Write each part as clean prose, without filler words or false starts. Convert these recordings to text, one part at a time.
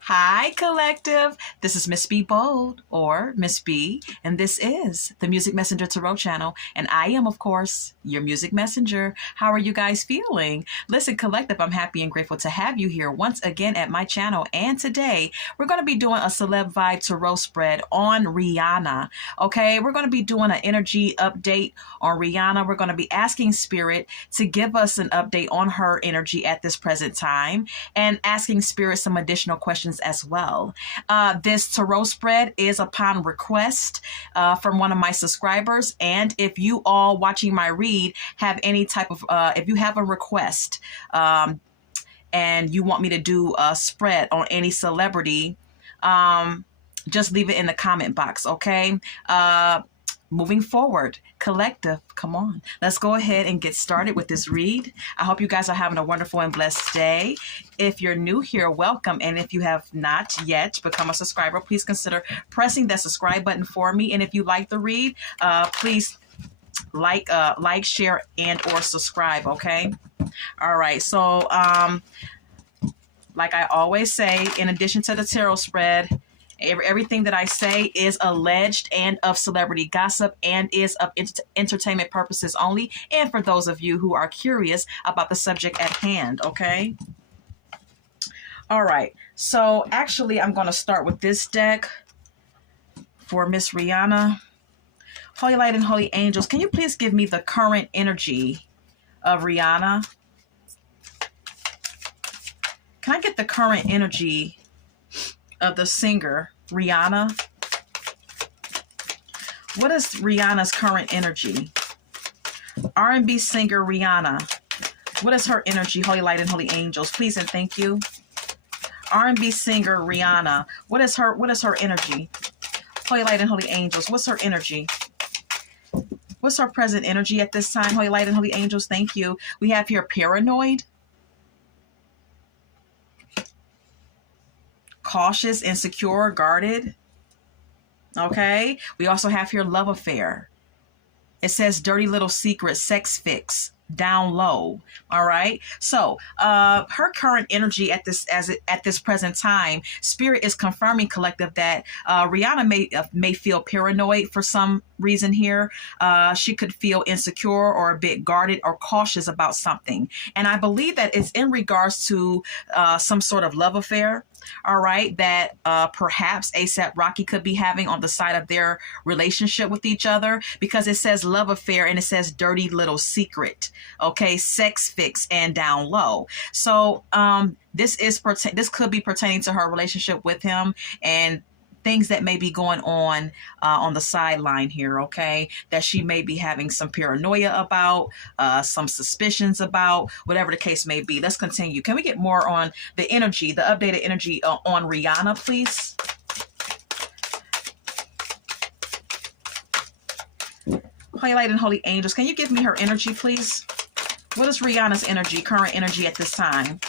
Hi, collective. This is Miss B Bold or Miss B, and this is the Music Messenger Tarot channel. And I am, of course, your music messenger. How are you guys feeling? Listen, collective, I'm happy and grateful to have you here once again at my channel. And today we're going to be doing a Celeb Vibe Tarot spread on Rihanna. Okay, we're going to be doing an energy update on Rihanna. We're going to be asking Spirit to give us an update on her energy at this present time and asking Spirit some additional questions as well. This tarot spread is upon request from one of my subscribers. And if you all watching my read have any type of, if you have a request and you want me to do a spread on any celebrity, just leave it in the comment box, okay? Moving forward, collective, come on. Let's go ahead and get started with this read. I hope you guys are having a wonderful and blessed day. If you're new here, welcome. And if you have not yet become a subscriber, please consider pressing that subscribe button for me. And if you like the read, please like, share, and or subscribe, okay? All right, so like I always say, in addition to the tarot spread, everything that I say is alleged and of celebrity gossip and is of entertainment purposes only, and for those of you who are curious about the subject at hand, okay? All right, so actually I'm going to start with this deck for Miss Rihanna. Holy Light and Holy Angels, can you please give me the current energy of Rihanna? Can I get the current energy of the singer Rihanna? What is Rihanna's current energy? R&B singer Rihanna. What is her energy? Holy Light and Holy Angels, please and thank you. R&B singer Rihanna. What is her energy? Holy Light and Holy Angels, what's her energy? What's her present energy at this time? Holy Light and Holy Angels, thank you. We have here paranoid, cautious, insecure, guarded. Okay. We also have here love affair. It says dirty little secret, sex fix, down low. All right. So her current energy at this present time, Spirit is confirming, collective, that Rihanna may feel paranoid for some reason here. She could feel insecure or a bit guarded or cautious about something. And I believe that it's in regards to some sort of love affair. All right, that perhaps ASAP Rocky could be having on the side of their relationship with each other, because it says love affair and it says dirty little secret. Okay, sex fix and down low. So this could be pertaining to her relationship with him and things that may be going on the sideline here, okay, that she may be having some paranoia about, some suspicions about, whatever the case may be. Let's continue. Can we get more on the energy, the updated energy on Rihanna, please? Holy Light and Holy Angels, can you give me her energy, please? What is Rihanna's energy, current energy at this time?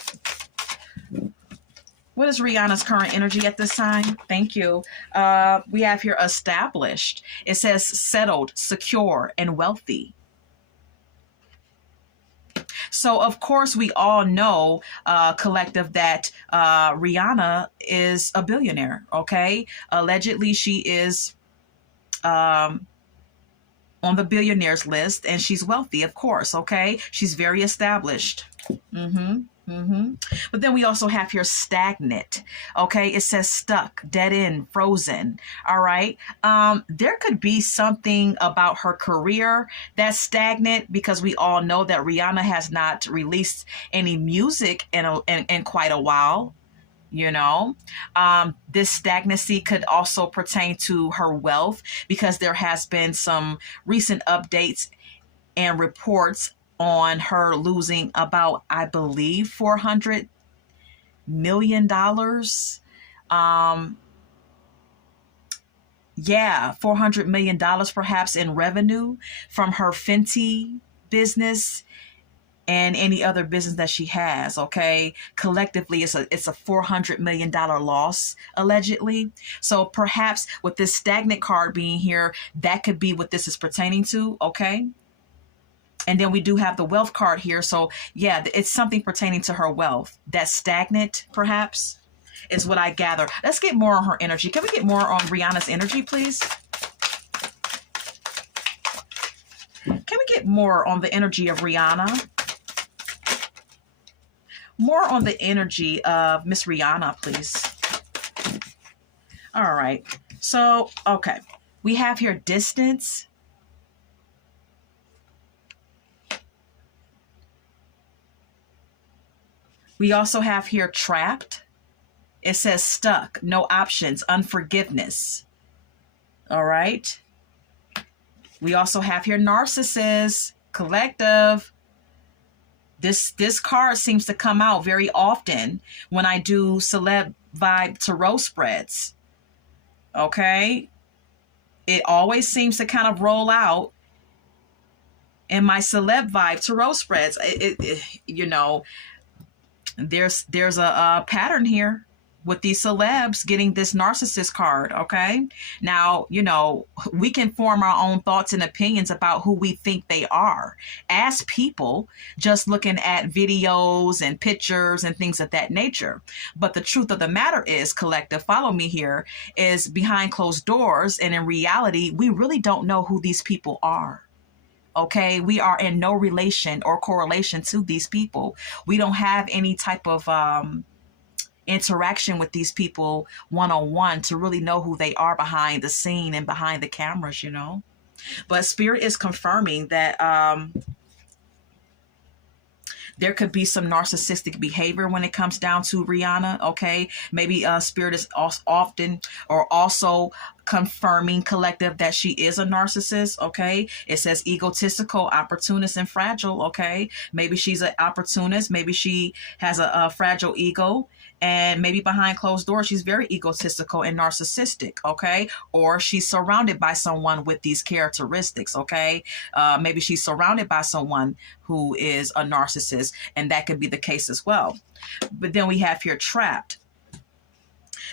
What is Rihanna's current energy at this time? Thank you. We have here established. It says settled, secure, and wealthy. So, of course, we all know, collective, that Rihanna is a billionaire, okay? Allegedly, she is on the billionaires list, and she's wealthy, of course, okay? She's very established. But then we also have here stagnant. Okay, it says stuck, dead end, frozen. All right. There could be something about her career that's stagnant, because we all know that Rihanna has not released any music in quite a while. You know, this stagnancy could also pertain to her wealth, because there has been some recent updates and reports on her losing about, I believe, $400 million. Yeah, $400 million perhaps in revenue from her Fenty business and any other business that she has. Okay, collectively it's a $400 million loss, allegedly. So perhaps with this stagnant card being here, that could be what this is pertaining to. Okay. And then we do have the wealth card here. So yeah, it's something pertaining to her wealth that's stagnant, perhaps. is what I gather. Let's get more on her energy. Can we get more on Rihanna's energy, please? Can we get more on the energy of Rihanna? More on the energy of Miss Rihanna, please. All right. So, okay. We have here distance. We also have here trapped. It says stuck, no options, unforgiveness. All right. We also have here narcissist, collective. This card seems to come out very often when I do celeb vibe tarot spreads. Okay. It always seems to kind of roll out in my celeb vibe tarot spreads. You know, there's a pattern here with these celebs getting this narcissist card. Okay. Now, you know, we can form our own thoughts and opinions about who we think they are as people, just looking at videos and pictures and things of that nature. But the truth of the matter is, collective, follow me here, is behind closed doors. And in reality, we really don't know who these people are. Okay, we are in no relation or correlation to these people. We don't have any type of interaction with these people one-on-one to really know who they are behind the scene and behind the cameras, you know. But Spirit is confirming that there could be some narcissistic behavior when it comes down to Rihanna. Okay, maybe Spirit is often or also confirming, collective, that she is a narcissist. Okay, it says egotistical, opportunist, and fragile. Okay, maybe she's an opportunist. Maybe she has a fragile ego. And maybe behind closed doors, she's very egotistical and narcissistic, okay? Or she's surrounded by someone with these characteristics, okay? Maybe she's surrounded by someone who is a narcissist, and that could be the case as well. But then we have here trapped.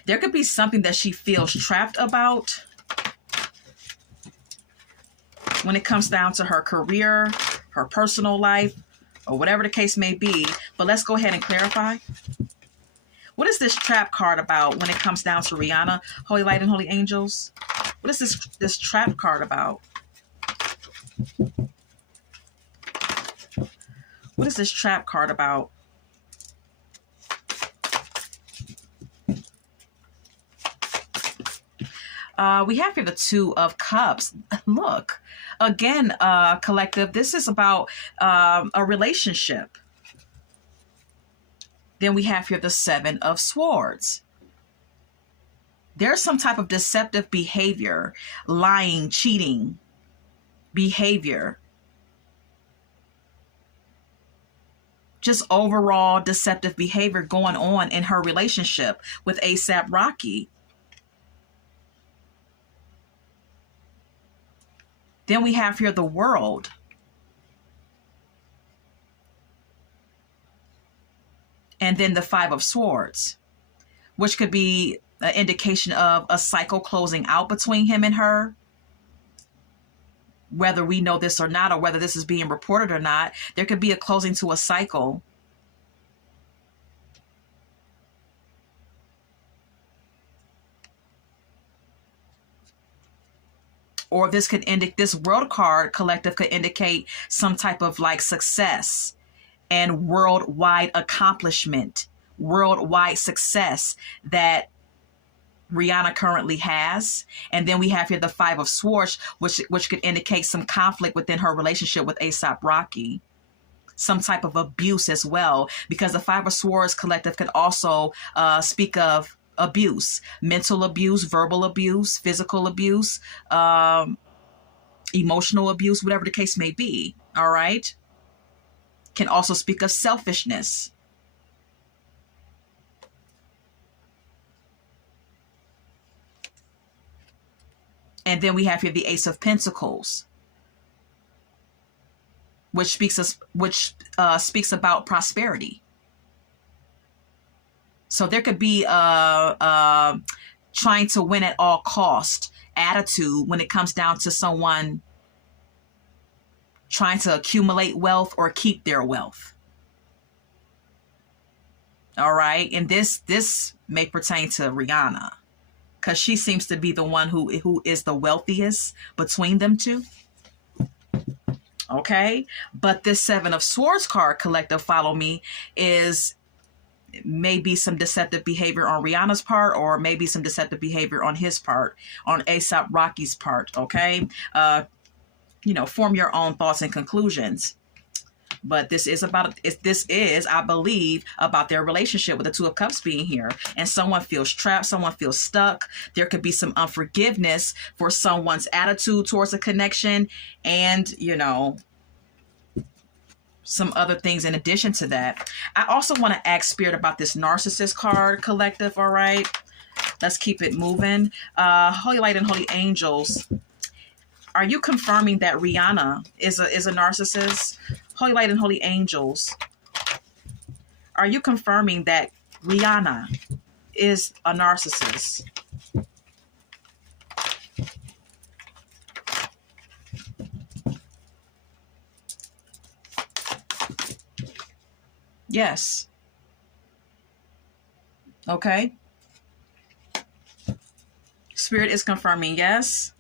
There could be something that she feels trapped about when it comes down to her career, her personal life, or whatever the case may be. But let's go ahead and clarify. What is this trap card about when it comes down to Rihanna? Holy Light and Holy Angels. What is this trap card about? What is this trap card about? We have here the Two of Cups. Look, again, collective, this is about a relationship. Then we have here the Seven of Swords. There's some type of deceptive behavior, lying, cheating behavior. Just overall deceptive behavior going on in her relationship with A$AP Rocky. Then we have here the World. And then the Five of Swords, which could be an indication of a cycle closing out between him and her. Whether we know this or not, or whether this is being reported or not, there could be a closing to a cycle. Or this could indicate, this World card, collective, could indicate some type of like success and worldwide accomplishment, worldwide success that Rihanna currently has. And then we have here the Five of Swords, which could indicate some conflict within her relationship with A$AP Rocky. Some type of abuse as well, because the Five of Swords, collective, could also speak of abuse, mental abuse, verbal abuse, physical abuse, emotional abuse, whatever the case may be. All right. Can also speak of selfishness. And then we have here the Ace of Pentacles, which speaks about prosperity. So there could be trying to win at all cost attitude when it comes down to someone trying to accumulate wealth or keep their wealth. All right. And this may pertain to Rihanna because she seems to be the one who is the wealthiest between them two. Okay. But this Seven of Swords card, collective, follow me, is maybe some deceptive behavior on Rihanna's part, or maybe some deceptive behavior on his part, on A$AP Rocky's part. Okay. Form your own thoughts and conclusions. But this is, I believe, about their relationship with the Two of Cups being here. And someone feels trapped. Someone feels stuck. There could be some unforgiveness for someone's attitude towards a connection. And, some other things in addition to that. I also want to ask Spirit about this narcissist card, collective. All right. Let's keep it moving. Holy Light and Holy Angels. Are you confirming that Rihanna is a narcissist? Holy Light and Holy Angels. Are you confirming that Rihanna is a narcissist? Yes. Okay. Spirit is confirming yes.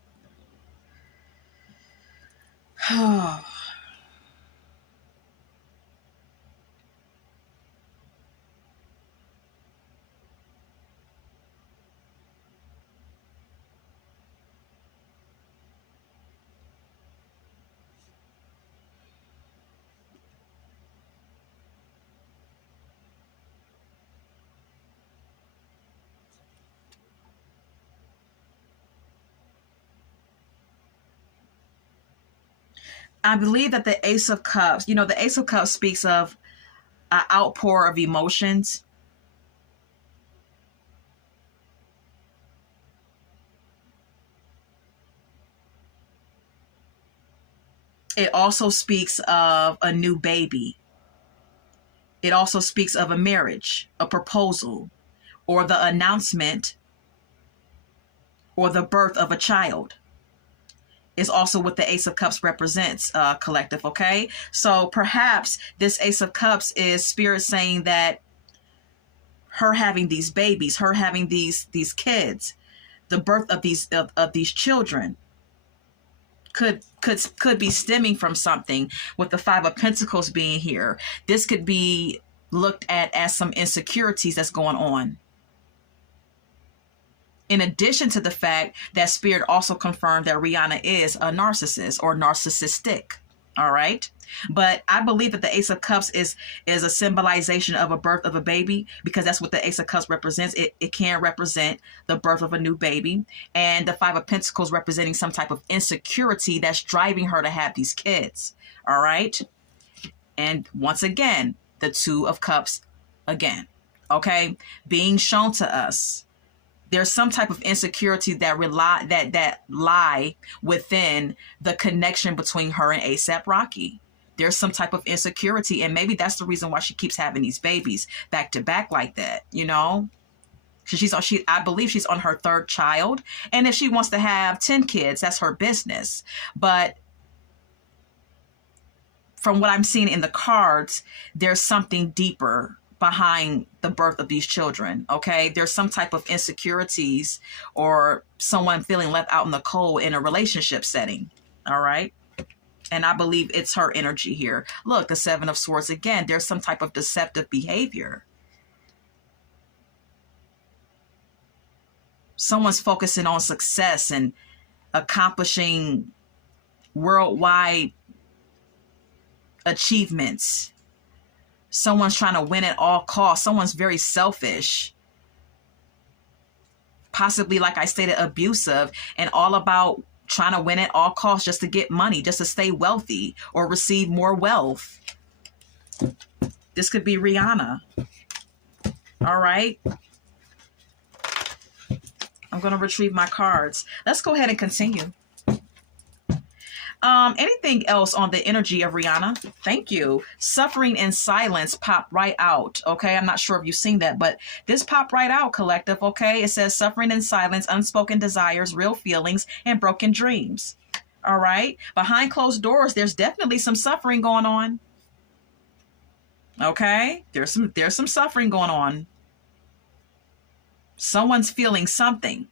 I believe that the Ace of Cups, the Ace of Cups speaks of an outpour of emotions. It also speaks of a new baby. It also speaks of a marriage, a proposal, or the announcement or the birth of a child. Is also what the Ace of Cups represents, collective, okay? So perhaps this Ace of Cups is Spirit saying that her having these babies, her having these kids, the birth of these children could be stemming from something, with the Five of Pentacles being here. This could be looked at as some insecurities that's going on. In addition to the fact that Spirit also confirmed that Rihanna is a narcissist or narcissistic. All right. But I believe that the Ace of Cups is a symbolization of a birth of a baby, because that's what the Ace of Cups represents. It can represent the birth of a new baby. And the Five of Pentacles representing some type of insecurity that's driving her to have these kids. All right. And once again, the Two of Cups again. Okay. Being shown to us. There's some type of insecurity that lie within the connection between her and A$AP Rocky. There's some type of insecurity, and maybe that's the reason why she keeps having these babies back to back like that. Because I believe she's on her third child, and if she wants to have 10 kids, that's her business. But from what I'm seeing in the cards, there's something deeper behind the birth of these children. Okay. There's some type of insecurities or someone feeling left out in the cold in a relationship setting. All right. And I believe it's her energy here. Look, the Seven of Swords again, there's some type of deceptive behavior. Someone's focusing on success and accomplishing worldwide achievements. Someone's trying to win at all costs. Someone's very selfish. Possibly, like I stated, abusive, and all about trying to win at all costs just to get money, just to stay wealthy or receive more wealth. This could be Rihanna. All right. I'm going to retrieve my cards. Let's go ahead and continue. Anything else on the energy of Rihanna? Thank you. Suffering in silence popped right out. Okay. I'm not sure if you've seen that, but this popped right out, collective. Okay. It says suffering in silence, unspoken desires, real feelings, and broken dreams. All right. Behind closed doors, there's definitely some suffering going on. Okay? There's some suffering going on. Someone's feeling something.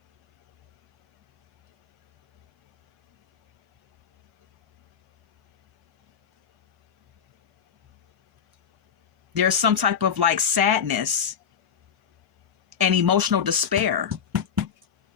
There's some type of like sadness and emotional despair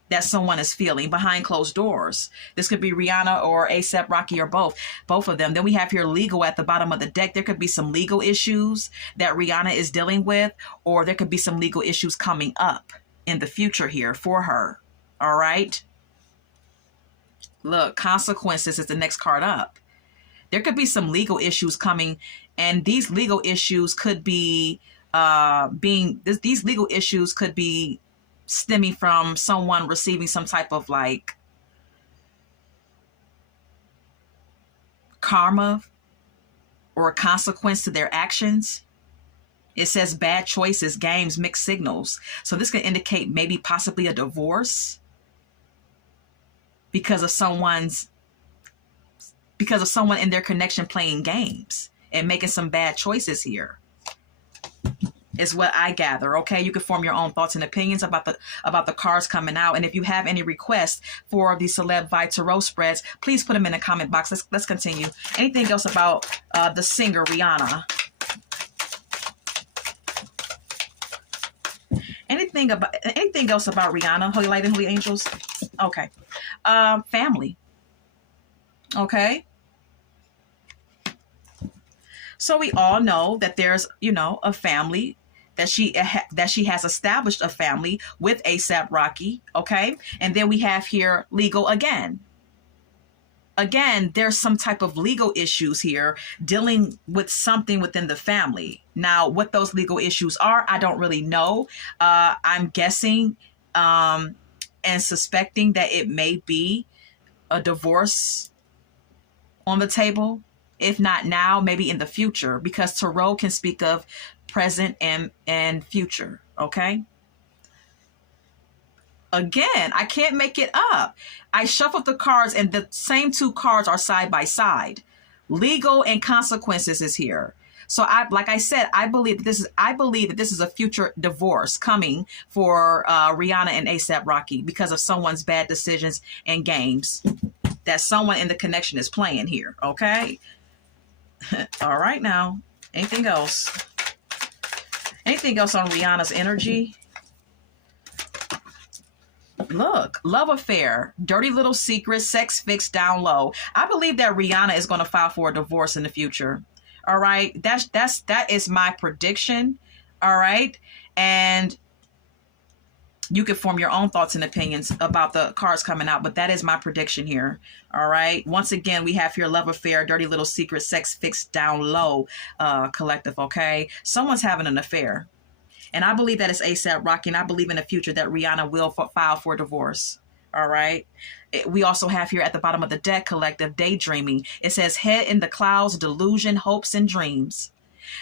that someone is feeling behind closed doors. This could be Rihanna or A$AP Rocky or both of them. Then we have here legal at the bottom of the deck. There could be some legal issues that Rihanna is dealing with, or there could be some legal issues coming up in the future here for her. All right. Look, consequences is the next card up. There could be some legal issues coming, and these legal issues could be these legal issues could be stemming from someone receiving some type of like karma or a consequence to their actions. It says bad choices, games, mixed signals. So this can indicate maybe possibly a divorce because of someone in their connection playing games and making some bad choices here. Is what I gather. Okay, you can form your own thoughts and opinions about the cards coming out. And if you have any requests for the Celeb by Tarot spreads, please put them in the comment box. Let's continue. Anything else about the singer Rihanna? Anything else about Rihanna? Holy Light and Holy Angels. Okay, family. Okay. So we all know that there's, a family that she has established a family with A$AP Rocky, okay? And then we have here legal again. Again, there's some type of legal issues here dealing with something within the family. Now, what those legal issues are, I don't really know. I'm guessing and suspecting that it may be a divorce on the table. If not now, maybe in the future, because tarot can speak of present and future. Okay. Again, I can't make it up. I shuffled the cards and the same two cards are side by side. Legal and consequences is here. So like I said, I believe that this is a future divorce coming for Rihanna and A$AP Rocky because of someone's bad decisions and games that someone in the connection is playing here. Okay. All right now. Anything else? Anything else on Rihanna's energy? Look, love affair, dirty little secret, sex fixed down low. I believe that Rihanna is going to file for a divorce in the future. All right. That is my prediction. All right. And you can form your own thoughts and opinions about the cards coming out, but that is my prediction here. All right. Once again, we have here love affair, dirty little secret, sex fixed down low, collective. Okay. Someone's having an affair. And I believe that it's A$AP Rocky, and I believe in the future that Rihanna will file for divorce. All right. We also have here at the bottom of the deck, collective, daydreaming. It says head in the clouds, delusion, hopes, and dreams.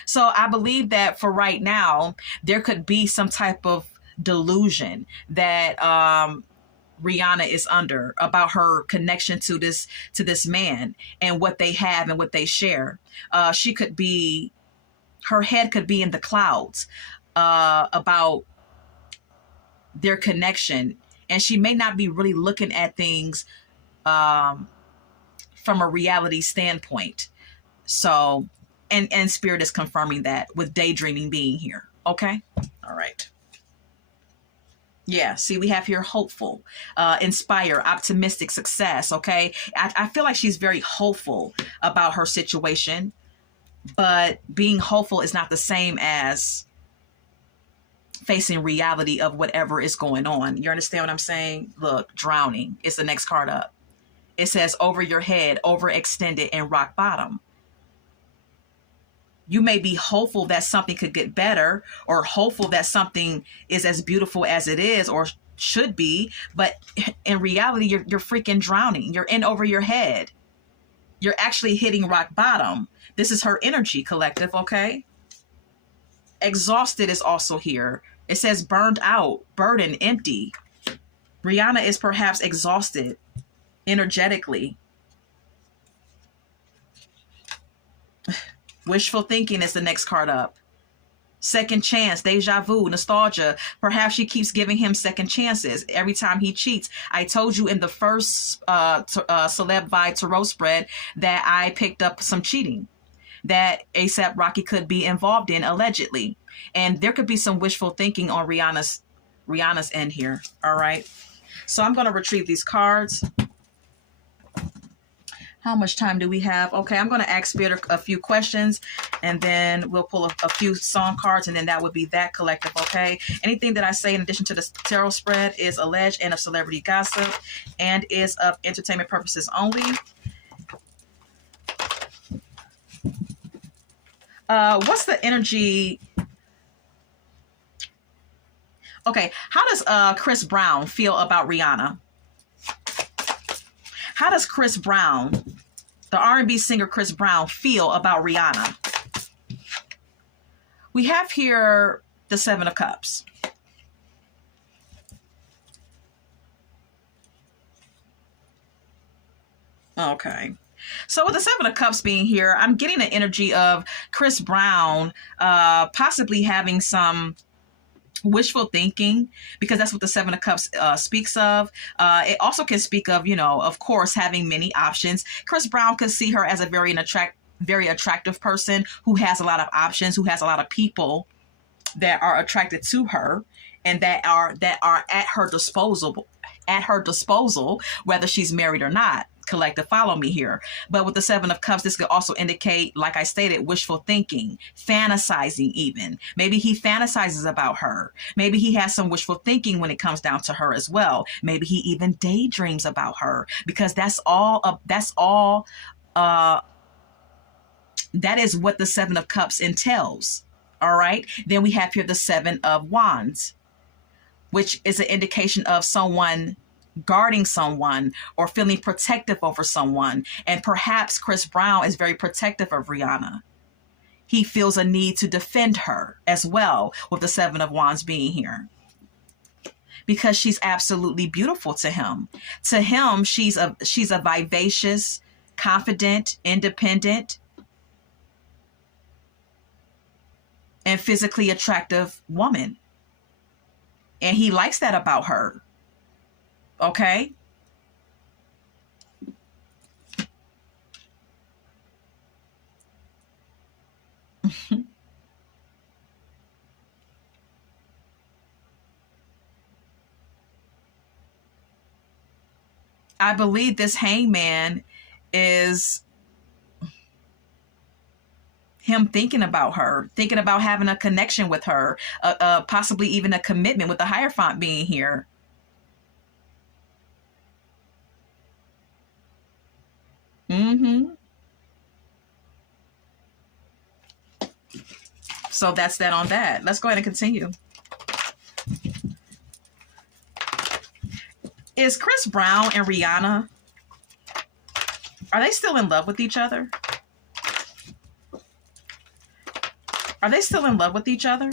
So I believe that for right now, there could be some type of delusion that Rihanna is under about her connection to this man and what they have and what they share. Her head could be in the clouds about their connection, and she may not be really looking at things from a reality standpoint. So, and Spirit is confirming that with daydreaming being here. Okay. All right. Yeah, see, we have here hopeful, inspire, optimistic, success, okay? I feel like she's very hopeful about her situation, but being hopeful is not the same as facing reality of whatever is going on. You understand what I'm saying? Look, drowning is the next card up. It says over your head, overextended, and rock bottom. You may be hopeful that something could get better, or hopeful that something is as beautiful as it is or should be, but in reality, you're freaking drowning. You're in over your head. You're actually hitting rock bottom. This is her energy, collective, okay? Exhausted is also here. It says burned out, burdened, empty. Rihanna is perhaps exhausted energetically. Wishful thinking is the next card up. Second chance, deja vu, nostalgia. Perhaps she keeps giving him second chances every time he cheats. I told you in the first Celeb Vibe Tarot spread that I picked up some cheating that ASAP Rocky could be involved in, allegedly. And there could be some wishful thinking on Rihanna's end here. All right. So I'm going to retrieve these cards. How much time do we have? Okay, I'm going to ask Spirit a few questions, and then we'll pull a few song cards, and then that would be that collective, okay? Anything that I say in addition to the tarot spread is alleged and of celebrity gossip and is of entertainment purposes only. What's the energy? Okay, how does Chris Brown feel about Rihanna? How does Chris Brown, the R&B singer Chris Brown, feel about Rihanna? We have here the Seven of Cups. Okay. So with the Seven of Cups being here, I'm getting the energy of Chris Brown possibly having some wishful thinking, because that's what the Seven of Cups speaks of. It also can speak of, of course, having many options. Chris Brown could see her as a very attractive person who has a lot of options, who has a lot of people that are attracted to her and that are at her disposal, whether she's married or not. Collective, follow me here. But with the Seven of Cups, this could also indicate, like I stated, wishful thinking, fantasizing even. Maybe he fantasizes about her. Maybe he has some wishful thinking when it comes down to her as well. Maybe he even daydreams about her, because that is what the Seven of Cups entails. All right. Then we have here the Seven of Wands, which is an indication of someone guarding someone or feeling protective over someone. And perhaps Chris Brown is very protective of Rihanna. He feels a need to defend her as well, with the Seven of Wands being here, because she's absolutely beautiful to him. To him, she's a vivacious, confident, independent, and physically attractive woman. And he likes that about her. Okay. I believe this hangman is him thinking about her, thinking about having a connection with her, possibly even a commitment, with the Hierophant being here. So that's that on that. Let's go ahead and continue. Is Chris Brown and Rihanna, are they still in love with each other? Are they still in love with each other?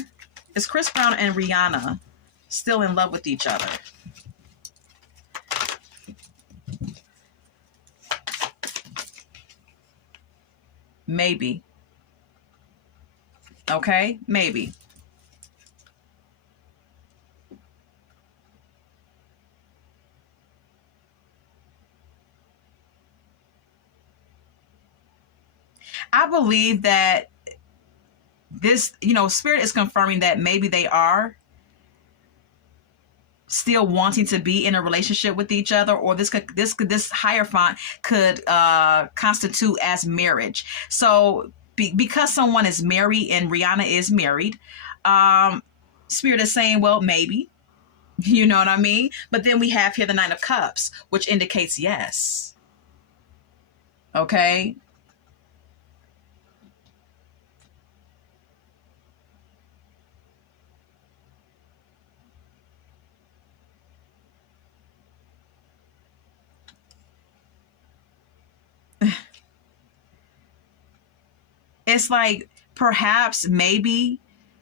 Is Chris Brown and Rihanna still in love with each other? Maybe. Okay, maybe. I believe that this, Spirit is confirming that maybe they are still wanting to be in a relationship with each other, or this Hierophant could constitute as marriage. So because someone is married and Rihanna is married, Spirit is saying, well, maybe, you know what I mean? But then we have here the Nine of Cups, which indicates yes. Okay. It's like perhaps maybe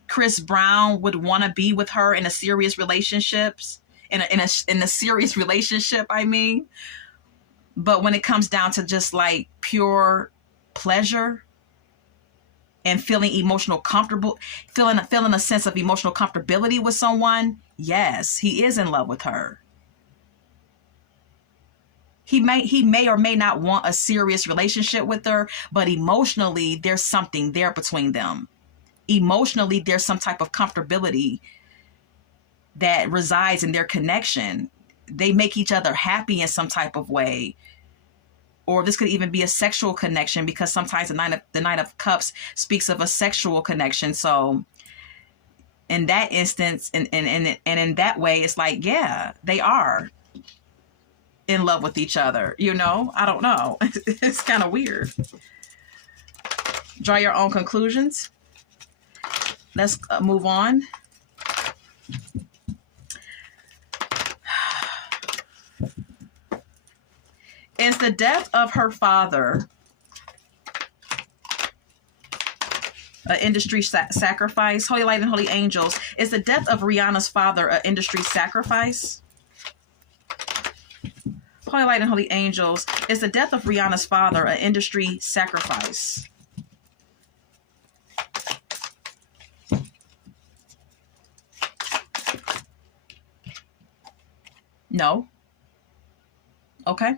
Chris Brown would want to be with her in a serious relationships, in a serious relationship, I mean. But when it comes down to just like pure pleasure, and feeling feeling a sense of emotional comfortability with someone, yes, he is in love with her. He may or may not want a serious relationship with her, but emotionally, there's something there between them. Emotionally, there's some type of comfortability that resides in their connection. They make each other happy in some type of way. Or this could even be a sexual connection, because sometimes the Knight of Cups speaks of a sexual connection. So in that instance, and in that way, it's like, yeah, they are in love with each other. You know, I don't know. It's kind of weird. Draw your own conclusions. Let's move on. Is the death of her father an industry sacrifice? Holy Light and Holy Angels. Is the death of Rihanna's father an industry sacrifice? Holy Light and Holy Angels. Is the death of Rihanna's father an industry sacrifice? No. Okay.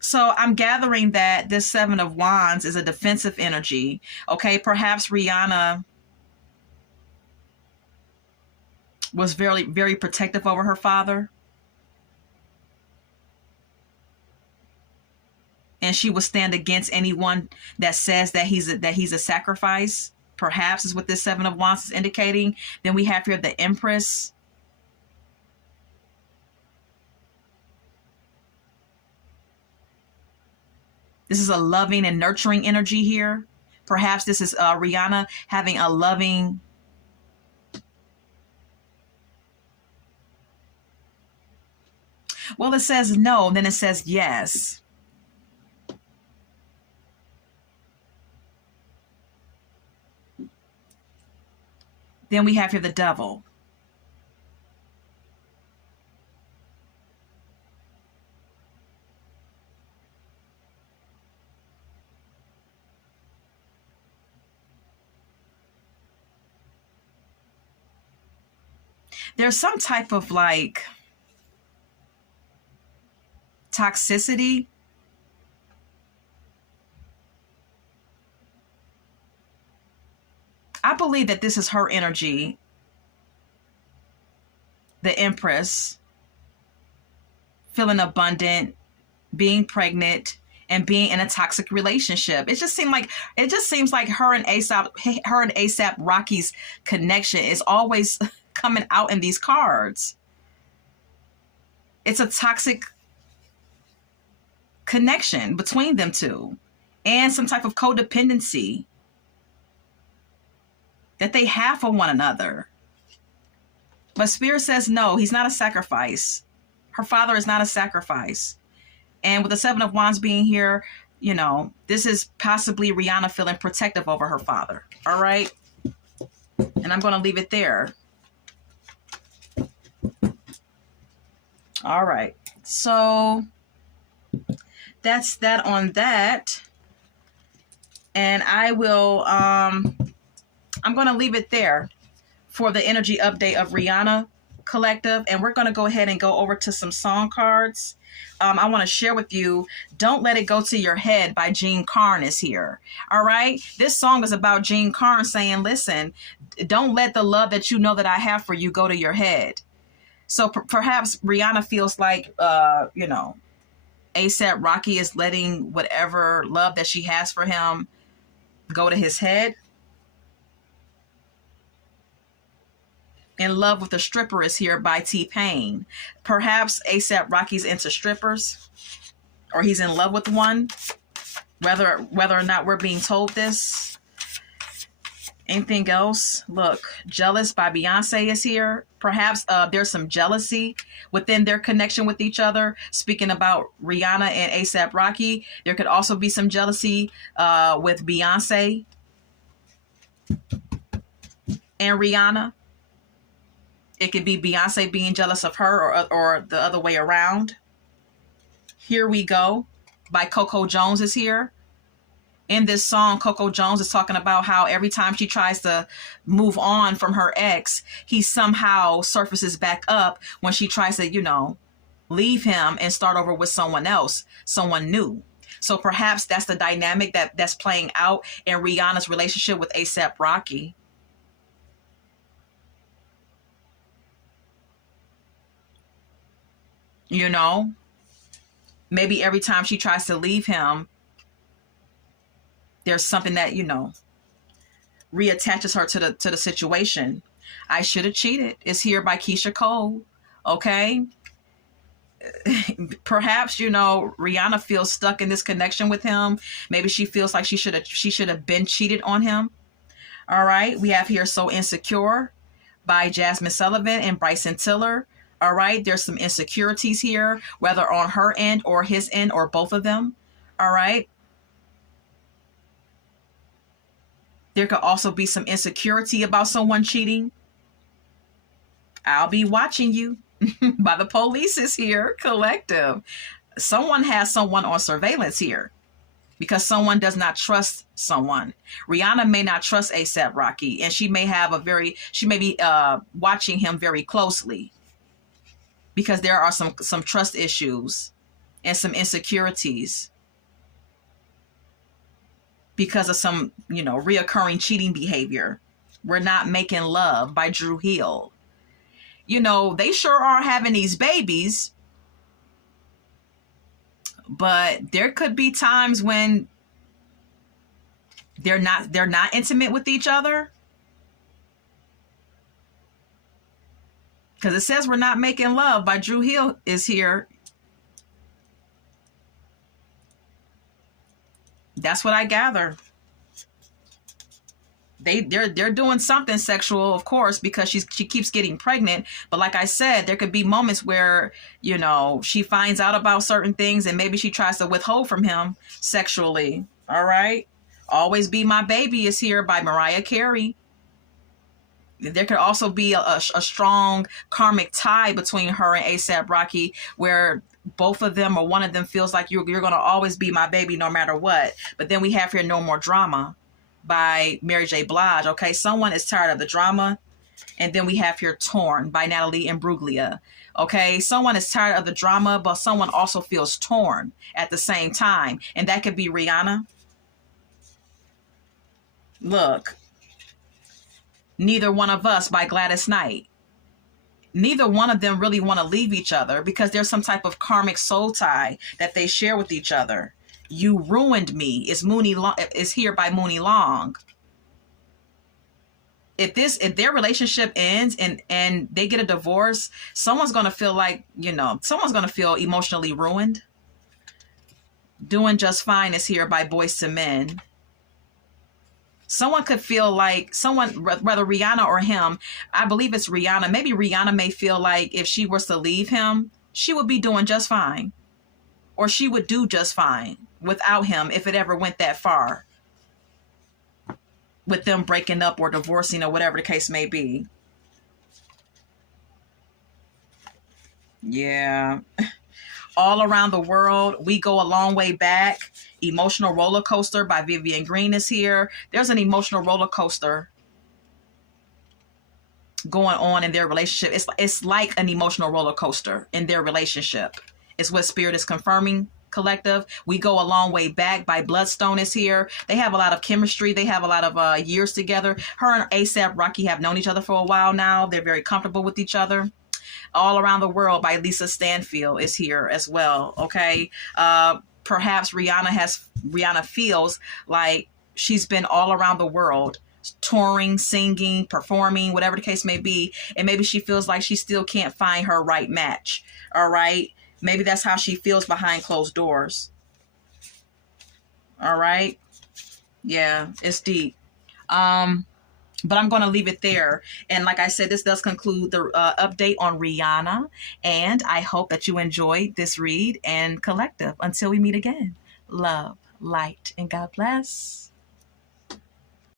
So I'm gathering that this Seven of Wands is a defensive energy. Okay, perhaps Rihanna was very, very protective over her father. And she will stand against anyone that says that he's a sacrifice. Perhaps is what this Seven of Wands is indicating. Then we have here the Empress. This is a loving and nurturing energy here. Perhaps this is Rihanna having a loving, well, it says no, then it says yes. Then we have here the Devil. There's some type of like toxicity. I believe that this is her energy, the Empress, feeling abundant, being pregnant, and being in a toxic relationship. It just seems like her and ASAP Rocky's connection is always coming out in these cards. It's a toxic connection between them two, and some type of codependency that they have for one another. But Spirit says no, he's not a sacrifice. Her father is not a sacrifice. And with the Seven of Wands being here, you know, this is possibly Rihanna feeling protective over her father. All right. And I'm going to leave it there. All right. So that's that on that. And I will, I'm going to leave it there for the energy update of Rihanna Collective. And we're going to go ahead and go over to some song cards. I want to share with you Don't Let It Go to Your Head by Jean Carn is here. All right. This song is about Jean Carn saying, listen, don't let the love that you know that I have for you go to your head. So perhaps Rihanna feels like, you know, ASAP Rocky is letting whatever love that she has for him go to his head. In Love with a Stripper is here by T-Pain. Perhaps ASAP Rocky's into strippers, or he's in love with one, whether or not we're being told this. Anything else? Look, Jealous by Beyonce is here. Perhaps there's some jealousy within their connection with each other. Speaking about Rihanna and ASAP Rocky, there could also be some jealousy with Beyonce and Rihanna. It could be Beyonce being jealous of her, or the other way around. Here We Go by Coco Jones is here. In this song, Coco Jones is talking about how every time she tries to move on from her ex, he somehow surfaces back up when she tries to, leave him and start over with someone else, someone new. So perhaps that's the dynamic that's playing out in Rihanna's relationship with ASAP Rocky. Maybe every time she tries to leave him, there's something that, reattaches her to the situation. I Should Have Cheated is here by Keisha Cole. Okay. Perhaps, Rihanna feels stuck in this connection with him. Maybe she feels like she should have been cheated on him. All right. We have here So Insecure by Jasmine Sullivan and Bryson Tiller. All right. There's some insecurities here, whether on her end or his end or both of them. All right. There could also be some insecurity about someone cheating. I'll Be Watching You by The Police is here. Collective. Someone has someone on surveillance here because someone does not trust someone. Rihanna may not trust ASAP Rocky, and she may be watching him very closely because there are some trust issues and some insecurities because of some, reoccurring cheating behavior. We're Not Making Love by Drew Hill. They sure are having these babies, but there could be times when they're not intimate with each other. Because it says We're Not Making Love by Drew Hill is here. That's what I gather. They're doing something sexual, of course, because she keeps getting pregnant. But like I said, there could be moments where, she finds out about certain things and maybe she tries to withhold from him sexually. All right. Always Be My Baby is here by Mariah Carey. There could also be a strong karmic tie between her and ASAP Rocky, where both of them or one of them feels like you're going to always be my baby no matter what. But then we have here No More Drama by Mary J. Blige. Okay, someone is tired of the drama. And then we have here Torn by Natalie Imbruglia. Okay, someone is tired of the drama, but someone also feels torn at the same time. And that could be Rihanna. Look, Neither One of Us by Gladys Knight. Neither one of them really want to leave each other because there's some type of karmic soul tie that they share with each other. You Ruined Me is here by Mooney Long. If their relationship ends and they get a divorce, someone's going to feel like, someone's going to feel emotionally ruined. Doing Just Fine is here by Boyz II Men. Someone could feel like whether Rihanna or him, I believe it's Rihanna. Maybe Rihanna may feel like if she was to leave him, she would be doing just fine. Or she would do just fine without him if it ever went that far. With them breaking up or divorcing or whatever the case may be. Yeah. All Around the World, We Go a Long Way Back. Emotional Roller Coaster by Vivian Green is here. There's an emotional roller coaster going on in their relationship. It's like an emotional roller coaster in their relationship. It's what Spirit is confirming. Collective. We Go a Long Way Back by Bloodstone is here. They have a lot of chemistry. They have a lot of years together. Her and ASAP Rocky have known each other for a while now. They're very comfortable with each other. All Around the World by Lisa Stanfield is here as well. Okay. Perhaps Rihanna feels like she's been all around the world, touring, singing, performing, whatever the case may be. And maybe she feels like she still can't find her right match. All right. Maybe that's how she feels behind closed doors. All right. Yeah, it's deep. But I'm going to leave it there. And like I said, this does conclude the update on Rihanna. And I hope that you enjoyed this read and collective. Until we meet again, love, light, and God bless.